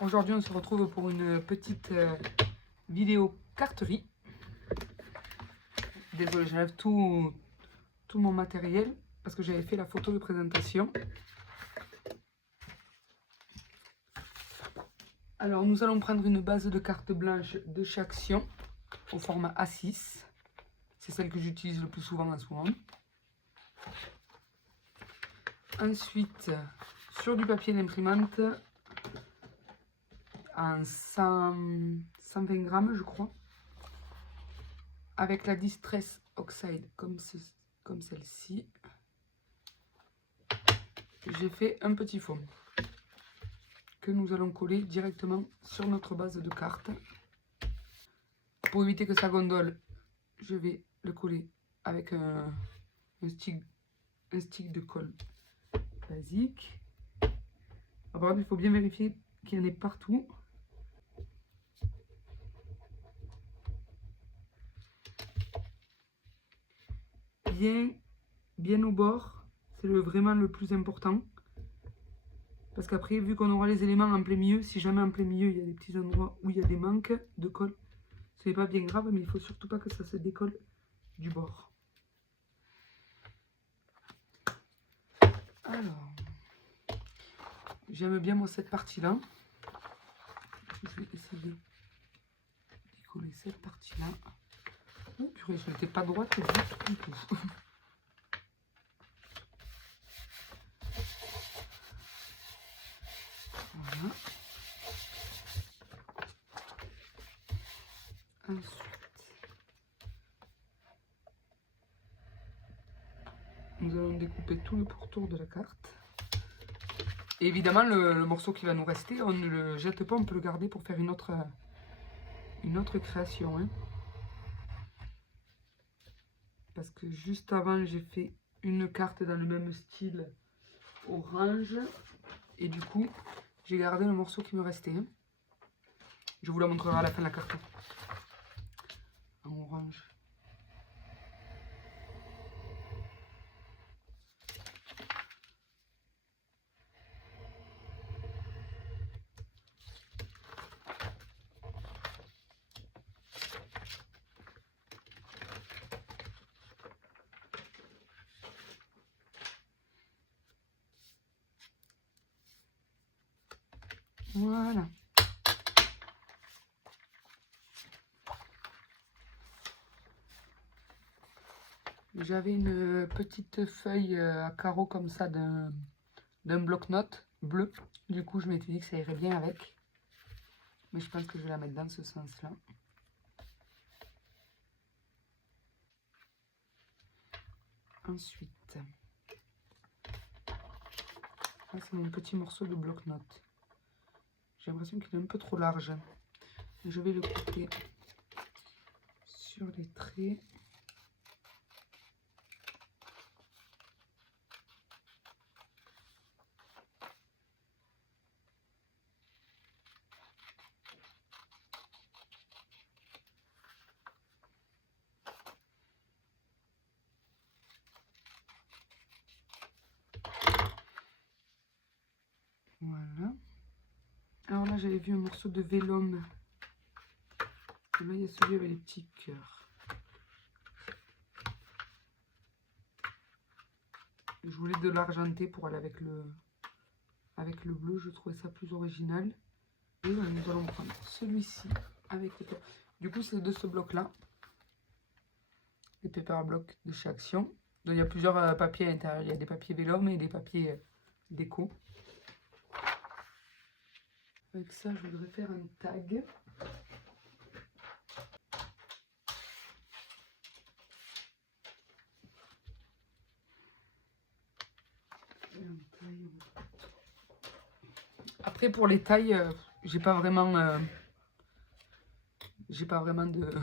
Aujourd'hui, on se retrouve pour une petite vidéo carterie. Désolée, j'enlève tout mon matériel parce que j'avais fait la photo de présentation. Alors, nous allons prendre une base de carte blanche de chez Action au format A6. C'est celle que j'utilise le plus souvent en ce moment. Ensuite, sur du papier d'imprimante en 120 grammes, je crois, avec la Distress Oxide comme celle-ci, j'ai fait un petit fond que nous allons coller directement sur notre base de cartes. Pour éviter que ça gondole, je vais le coller avec un stick de colle basique. Par contre, il faut bien vérifier qu'il y en ait partout. Bien au bord, c'est vraiment le plus important. Parce qu'après, vu qu'on aura les éléments en plein milieu, si jamais en plein milieu, il y a des petits endroits où il y a des manques de colle, ce n'est pas bien grave, mais il ne faut surtout pas que ça se décolle du bord. Alors, j'aime bien moi cette partie-là. Je vais essayer de décoller cette partie-là. Oh purée, je n'étais pas droite du tout. Voilà. Ensuite, nous allons découper tout le pourtour de la carte. Et évidemment, le morceau qui va nous rester, on ne le jette pas, on peut le garder pour faire une autre création. Hein. Parce que juste avant, j'ai fait une carte dans le même style orange. Et du coup, j'ai gardé le morceau qui me restait. Hein. Je vous la montrerai à la fin de la carte. En orange. Voilà. J'avais une petite feuille à carreaux comme ça d'un bloc-notes bleu. Du coup, je m'étais dit que ça irait bien avec. Mais je pense que je vais la mettre dans ce sens-là. Ensuite, là, c'est mon petit morceau de bloc-notes. J'ai l'impression qu'il est un peu trop large. Je vais le couper sur les traits. Voilà. Alors là, j'avais vu un morceau de vélum. Et là, il y a celui avec les petits cœurs. Je voulais de l'argenté pour aller avec le bleu. Je trouvais ça plus original. Et nous allons prendre celui-ci avec les cœurs. Du coup, c'est de ce bloc-là. Les paper blocs de chez Action. Donc, il y a plusieurs papiers à l'intérieur. Il y a des papiers vélum et des papiers déco. Avec ça, je voudrais faire un tag. Après, pour les tailles, j'ai pas vraiment de...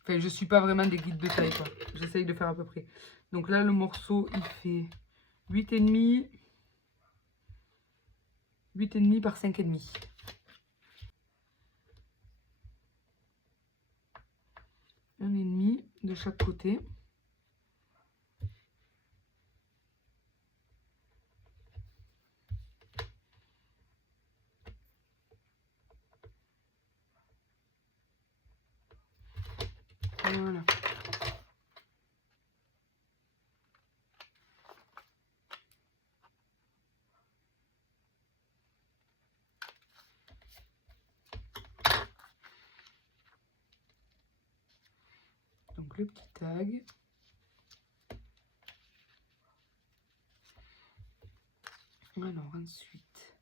Enfin, je suis pas vraiment des guides de taille, quoi. J'essaye de faire à peu près. Donc là, le morceau, il fait 8,5 par 5,5. Un et demi de chaque côté. Voilà. Donc le petit tag. Alors ensuite,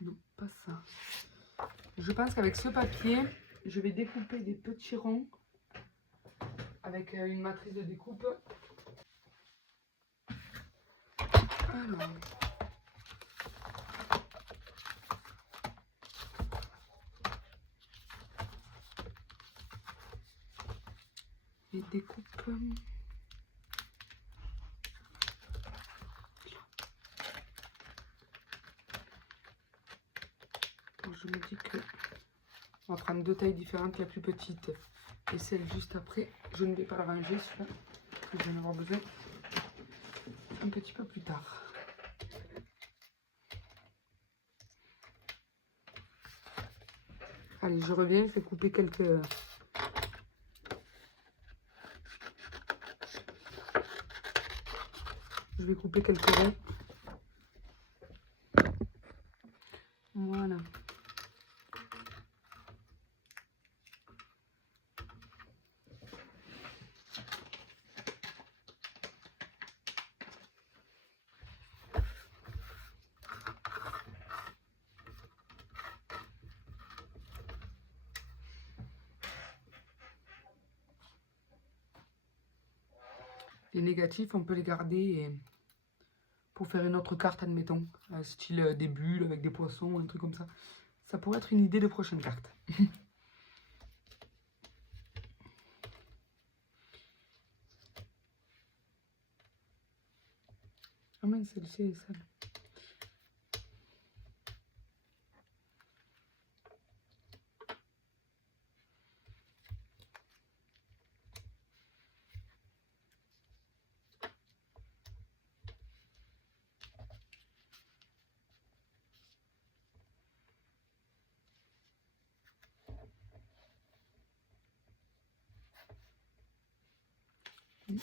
non pas ça. Je pense qu'avec ce papier, je vais découper des petits ronds avec une matrice de découpe. Alors, les découpes. Alors, je me dis que on va prendre deux tailles différentes, la plus petite et celle juste après. Je ne vais pas la ranger, celui-là, je vais en avoir besoin un petit peu plus tard. Allez, je reviens, je vais couper quelques... Je vais couper quelques ronds. Voilà. Les négatifs, on peut les garder pour faire une autre carte, admettons. Style des bulles avec des poissons, un truc comme ça. Ça pourrait être une idée de prochaine carte. Ah mais celle-ci est sale.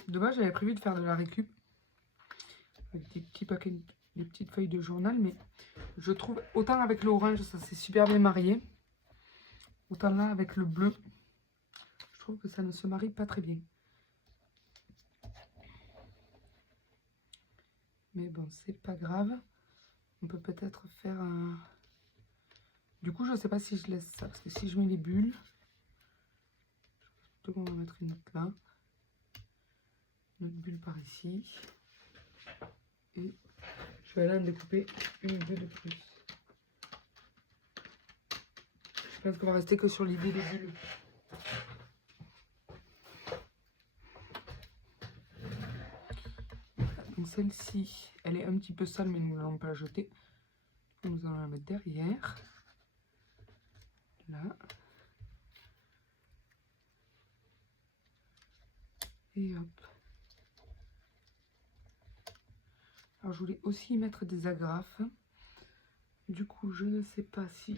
Dommage, j'avais prévu de faire de la récup avec des petits paquets, des petites feuilles de journal, mais je trouve autant avec l'orange ça s'est super bien marié, autant là avec le bleu, je trouve que ça ne se marie pas très bien. Mais bon, c'est pas grave. On peut peut-être faire un... Du coup, je sais pas si je laisse ça, parce que si je mets les bulles, on va mettre une autre là. Une autre bulle par ici. Et je vais aller en découper une ou deux de plus. Je pense qu'on va rester que sur l'idée des bulles. Donc celle-ci, elle est un petit peu sale, mais nous n'allons pas la jeter. Nous allons la mettre derrière. Là. Et hop. Alors je voulais aussi y mettre des agrafes. Du coup, je ne sais pas si...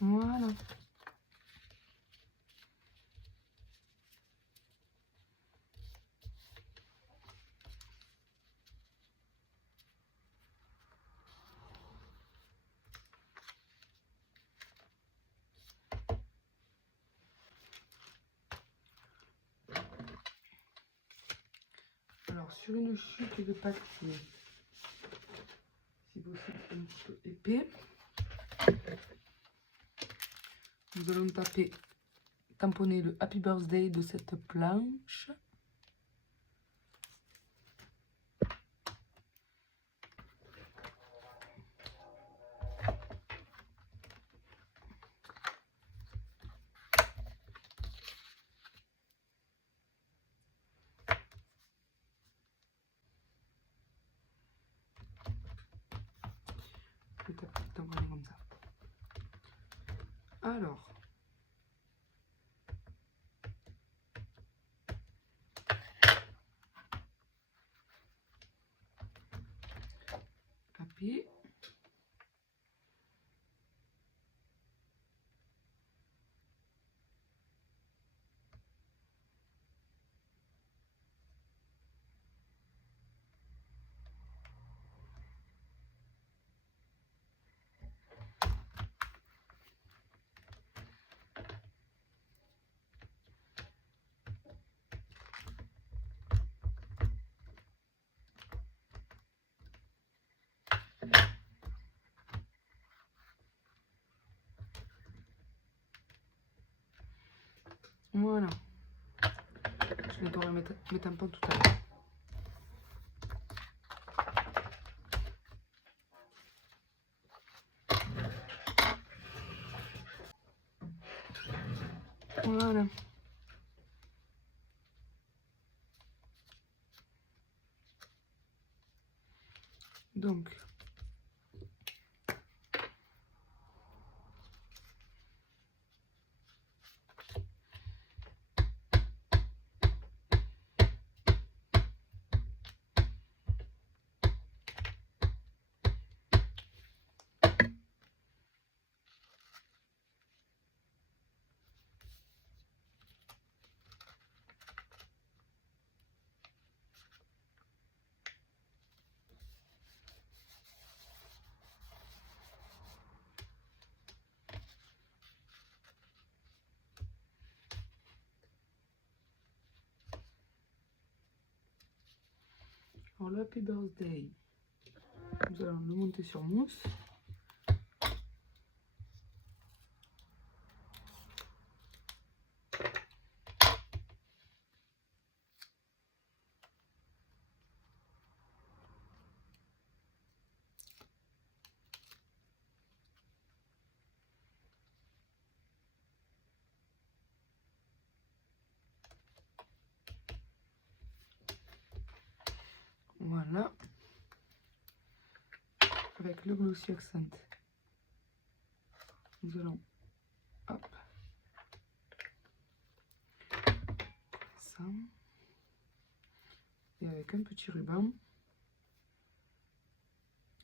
Voilà. Alors sur une chute de papier, si possible un petit peu épais, Nous allons tamponner le Happy Birthday de cette planche. Comme ça. Alors, Happy. Voilà. Je vais devoir mettre mes tampons tout à l'heure. Voilà. Donc, alors le Happy Birthday, nous allons le monter sur mousse. Voilà. Avec le Glossy Accent, nous allons, hop, ça. Et avec un petit ruban,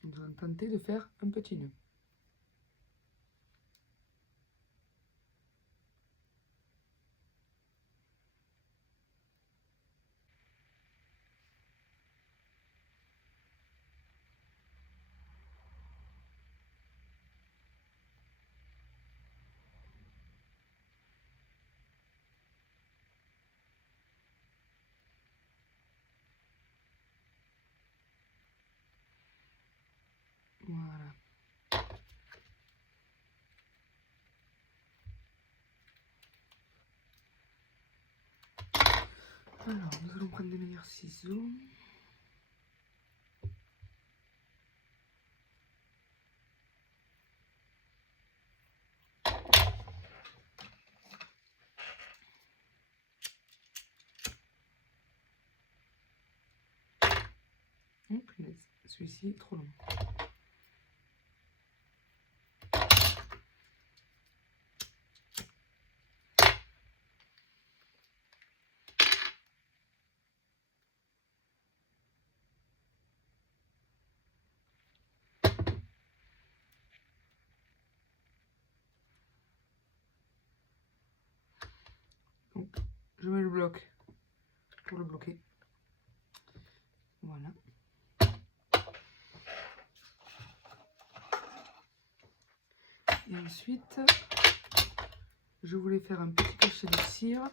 nous allons tenter de faire un petit nœud. Voilà. Alors, nous allons prendre des meilleurs ciseaux. Oh punaise, celui-ci est trop long. Donc, je mets le bloc pour le bloquer. Voilà. Et ensuite, je voulais faire un petit cachet de cire.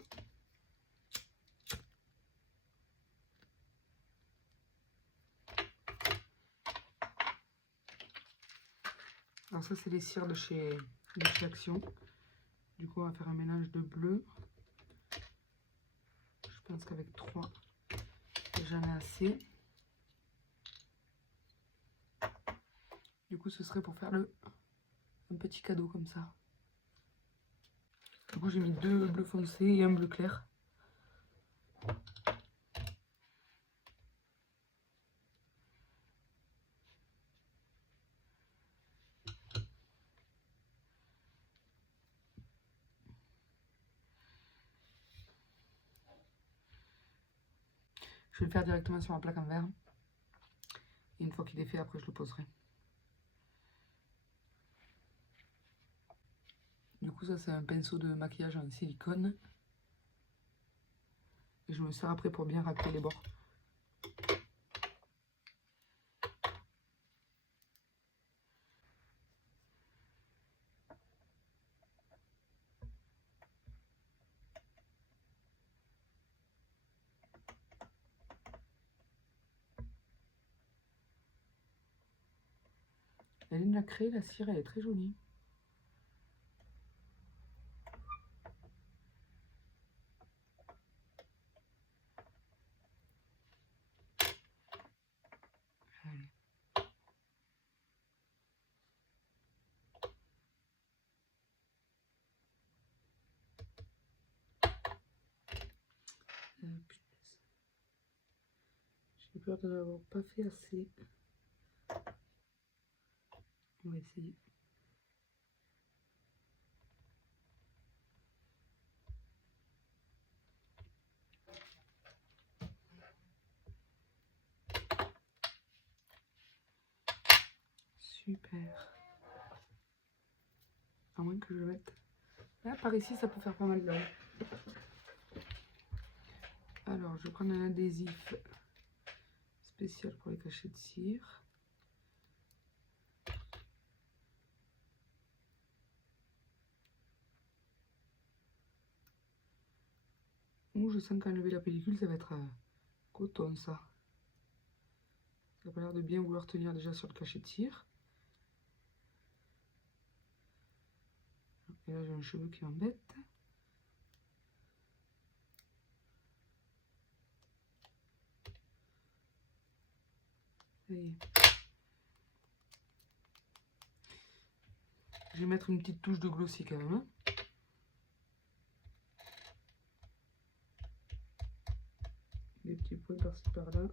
Alors ça, c'est les cires de chez Action. Du coup, on va faire un mélange de bleu. Je pense qu'avec 3, j'en ai assez. Du coup, ce serait pour faire un petit cadeau comme ça. Du coup, j'ai mis 2 bleus foncés et un bleu clair. Je vais le faire directement sur la plaque en verre. Et une fois qu'il est fait, après je le poserai. Du coup, ça c'est un pinceau de maquillage en silicone. Et je me sers après pour bien racler les bords. La ligne nacrée, la cire, elle est très jolie. Allez. J'ai peur de n'avoir pas fait assez. On va essayer. Super. À moins que je le mette. Là, par ici, ça peut faire pas mal de haut. Alors, je vais prendre un adhésif spécial pour les cachets de cire. Ouh, je sens qu'enlever la pellicule, ça va être coton, ça. Ça n'a pas l'air de bien vouloir tenir déjà sur le cachet de cire. Et là, j'ai un cheveu qui m'embête. Ça y est. Je vais mettre une petite touche de glossy quand même. Des petits points par-ci par-là.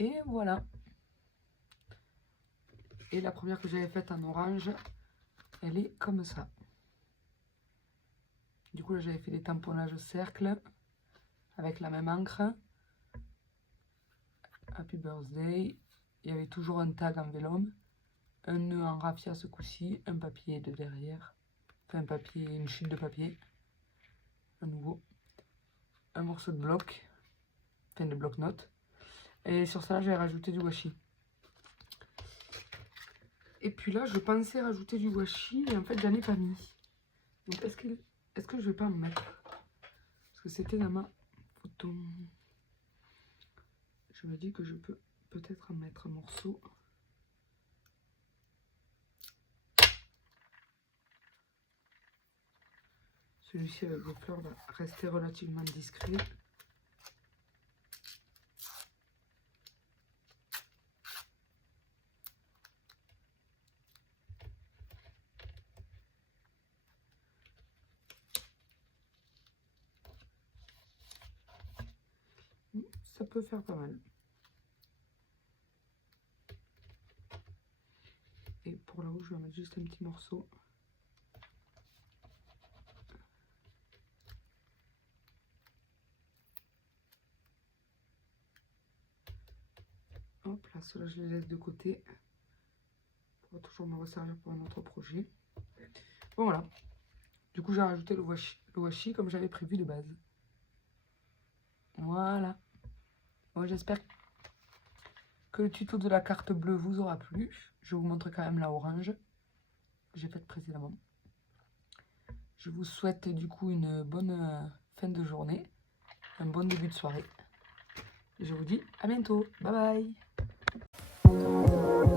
Et voilà. Et la première que j'avais faite en orange, elle est comme ça. Du coup, là, j'avais fait des tamponnages cercle avec la même encre. Happy Birthday. Il y avait toujours un tag en vélum. Un nœud en raffia ce coup-ci. Un papier de derrière. Enfin, un papier, une chute de papier. À nouveau. Un morceau de bloc. Enfin, de bloc-notes. Et sur ça, j'ai rajouté du washi. Et puis là, je pensais rajouter du washi, et en fait, j'en ai pas mis. Donc, est-ce que je vais pas en mettre? Parce que c'était dans ma photo. Je me dis que je peux peut-être en mettre un morceau. Celui-ci avec vos fleurs va rester relativement discret. Ça peut faire pas mal. Et pour là-haut, je vais mettre juste un petit morceau. Hop là, ceux-là, je les laisse de côté. Pour toujours me resservir pour un autre projet. Bon, voilà. Du coup, j'ai rajouté le washi comme j'avais prévu de base. Voilà. Bon, j'espère que le tuto de la carte bleue vous aura plu. Je vous montre quand même la orange. j'ai faites précédemment. Je vous souhaite du coup une bonne fin de journée, un bon début de soirée. Et je vous dis à bientôt. Bye bye.